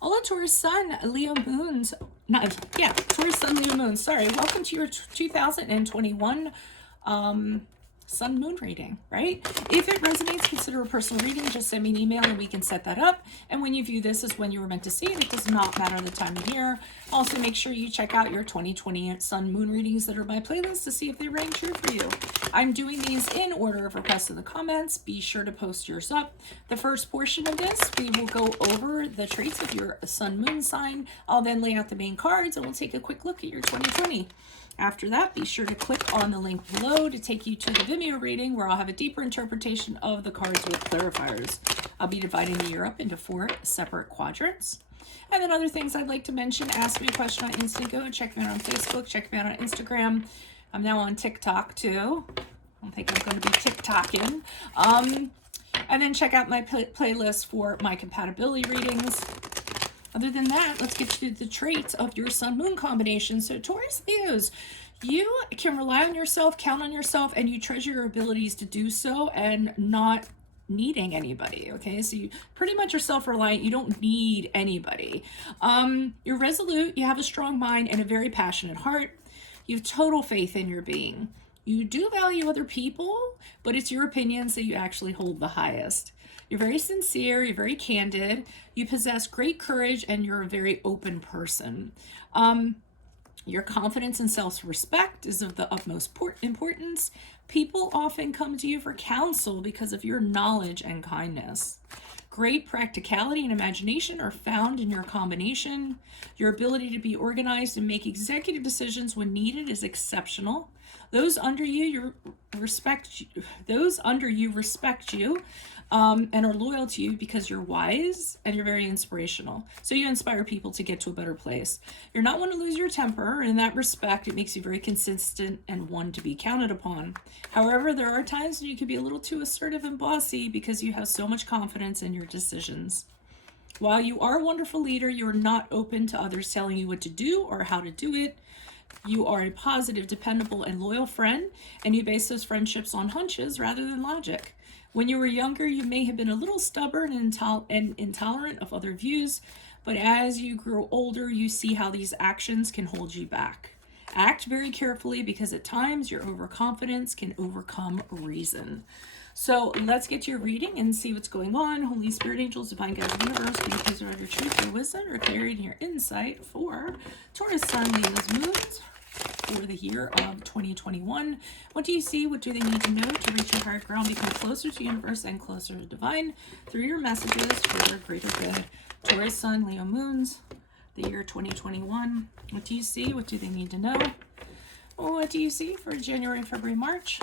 Hola, Taurus Sun, Leo Moons. Taurus Sun, Leo Moons. Sorry. Welcome to your 2021 Sun Moon reading, right? If it resonates, consider a personal reading. Just send me an email and we can set that up. And when you view this is when you were meant to see it. It does not matter the time of year. Also, make sure you check out your 2020 Sun Moon readings that are my playlist to see if they rang true for you. I'm doing these in order of requests in the comments. Be sure to post yours up. The first portion of this, we will go over the traits of your Sun Moon sign. I'll then lay out the main cards and we'll take a quick look at your 2020. After that, be sure to click on the link below to take you to the VIMEO reading where I'll have a deeper interpretation of the cards with clarifiers. I'll be dividing the year up into 4 separate quadrants. And then other things I'd like to mention, ask me a question on Instago, check me out on Facebook, check me out on Instagram. I'm now on TikTok too. I don't think I'm going to be TikToking. And then check out my playlist for my compatibility readings. Other than that, let's get to the traits of your Sun-Moon combination. So Taurus Leos, you can rely on yourself, count on yourself, and you treasure your abilities to do so and not needing anybody, okay? So you pretty much are self-reliant. You don't need anybody. You're resolute, you have a strong mind, and a very passionate heart. You have total faith in your being. You do value other people, but it's your opinions that you actually hold the highest. You're very sincere, you're very candid, you possess great courage, and you're a very open person. Your confidence and self-respect is of the utmost importance. People often come to you for counsel because of your knowledge and kindness. Great practicality and imagination are found in your combination. Your ability to be organized and make executive decisions when needed is exceptional. Those under you respect you and are loyal to you because you're wise and you're very inspirational. So you inspire people to get to a better place. You're not one to lose your temper. In that respect, it makes you very consistent and one to be counted upon. However, there are times when you can be a little too assertive and bossy because you have so much confidence in your decisions. While you are a wonderful leader, you are not open to others telling you what to do or how to do it. You are a positive, dependable, and loyal friend, and you base those friendships on hunches rather than logic. When you were younger, you may have been a little stubborn and intolerant of other views, but as you grow older, you see how these actions can hold you back. Act very carefully because at times your overconfidence can overcome reason. So let's get to your reading and see what's going on. Holy Spirit, angels, divine guides, universe, can you please provide your truth, your wisdom, or clarity, and your insight for Taurus Sun, Leo's moons for the year of 2021. What do you see? What do they need to know to reach your higher ground, become closer to universe and closer to divine through your messages for their greater good? Taurus Sun, Leo moons, the year 2021. What do you see? What do they need to know? What do you see for January, February, March?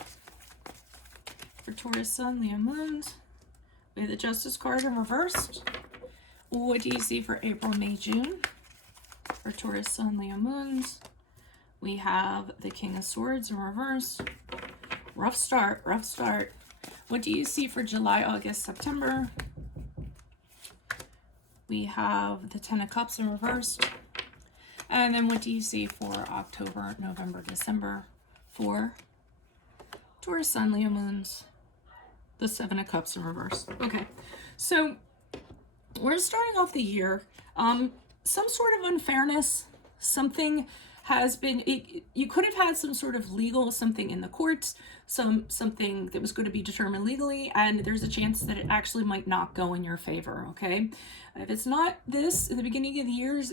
For Taurus Sun, Leo moons, we have the Justice card in reversed. What do you see for April, May, June? For Taurus Sun, Leo moons, we have the King of Swords in reverse. Rough start, rough start. What do you see for July, August, September? We have the Ten of Cups in reverse. And then what do you see for October, November, December for Taurus Sun, Leo moons? The Seven of Cups in reverse. Okay, so we're starting off the year. Some sort of unfairness, something has been, you could have had some sort of legal, something in the courts, something that was going to be determined legally, and there's a chance that it actually might not go in your favor, okay? If it's not this, at the beginning of the years,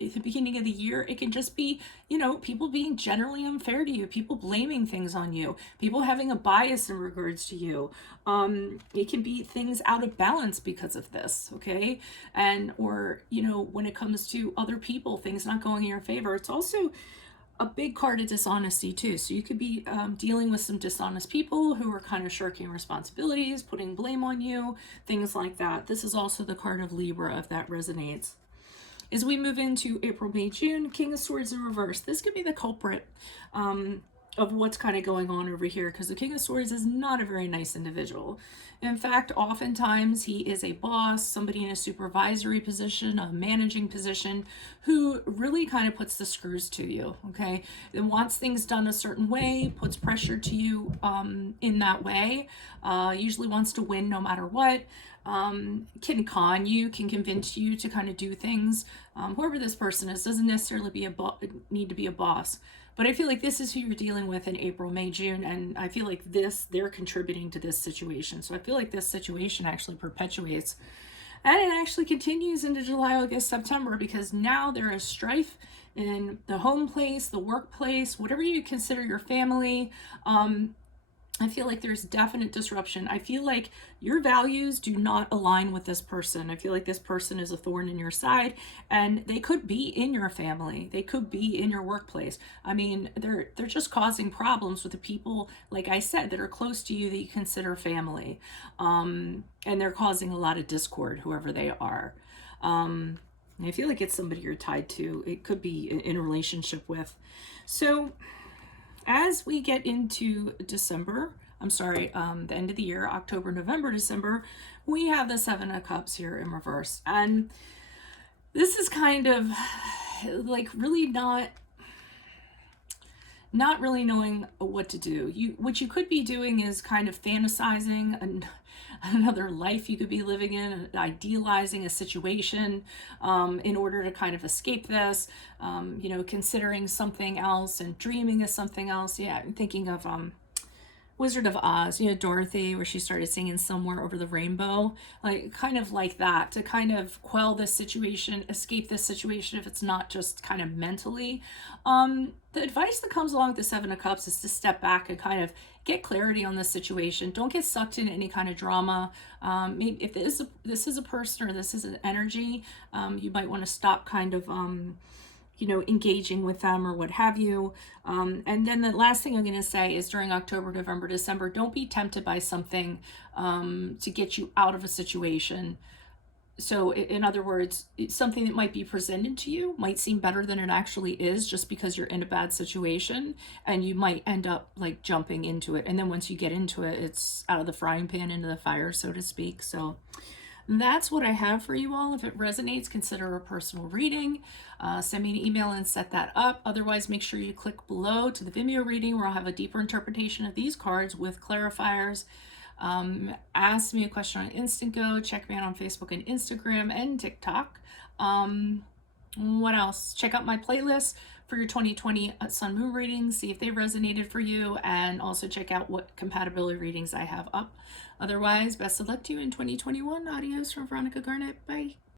at the beginning of the year, it can just be, you know, people being generally unfair to you, people blaming things on you, people having a bias in regards to you. It can be things out of balance because of this, okay? And, or, you know, when it comes to other people, things not going in your favor. It's also a big card of dishonesty too. So you could be dealing with some dishonest people who are kind of shirking responsibilities, putting blame on you, things like that. This is also the card of Libra, if that resonates. As we move into April, May, June, King of Swords in reverse. This could be the culprit of what's kind of going on over here, because the King of Swords is not a very nice individual. In fact, oftentimes he is a boss, somebody in a supervisory position, a managing position, who really kind of puts the screws to you, okay? And wants things done a certain way, puts pressure to you in that way, usually wants to win no matter what. can con you, can convince you to kind of do things. Whoever this person is doesn't necessarily need to be a boss. But I feel like this is who you're dealing with in April, May, June, and I feel like they're contributing to this situation. So I feel like this situation actually perpetuates, and it actually continues into July, August, September, because now there is strife in the home place, the workplace, whatever you consider your family. I feel like there's definite disruption. I feel like your values do not align with this person. I feel like this person is a thorn in your side, and they could be in your family. They could be in your workplace. I mean, they're just causing problems with the people, like I said, that are close to you that you consider family. And they're causing a lot of discord, whoever they are. I feel like it's somebody you're tied to. It could be in a relationship with. So as we get into December, the end of the year, October, November, December, we have the Seven of Cups here in reverse. And this is kind of like really not really knowing what to do. What you could be doing is kind of fantasizing another life you could be living in, idealizing a situation in order to kind of escape this, considering something else and dreaming of something else. Yeah, I'm thinking of Wizard of Oz, Dorothy, where she started singing Somewhere Over the Rainbow, like kind of like that, to kind of quell this situation, escape this situation if it's not just kind of mentally. The advice that comes along with the Seven of Cups is to step back and kind of get clarity on this situation. Don't get sucked into any kind of drama. Maybe if this is a person or this is an energy, you might want to stop kind of engaging with them or what have you. And then the last thing I'm going to say is during October, November, December, don't be tempted by something to get you out of a situation. So in other words, something that might be presented to you might seem better than it actually is just because you're in a bad situation, and you might end up like jumping into it. And then once you get into it, it's out of the frying pan into the fire, so to speak. So that's what I have for you all. If it resonates, consider a personal reading. Send me an email and set that up. Otherwise, make sure you click below to the Vimeo reading where I'll have a deeper interpretation of these cards with clarifiers. Ask me a question on Instant Go. Check me out on Facebook and Instagram and TikTok. What else? Check out my playlist for your 2020 Sun Moon readings. See if they resonated for you, and also check out what compatibility readings I have up. Otherwise, best of luck to you in 2021. Adios from Veronica Garnett. Bye.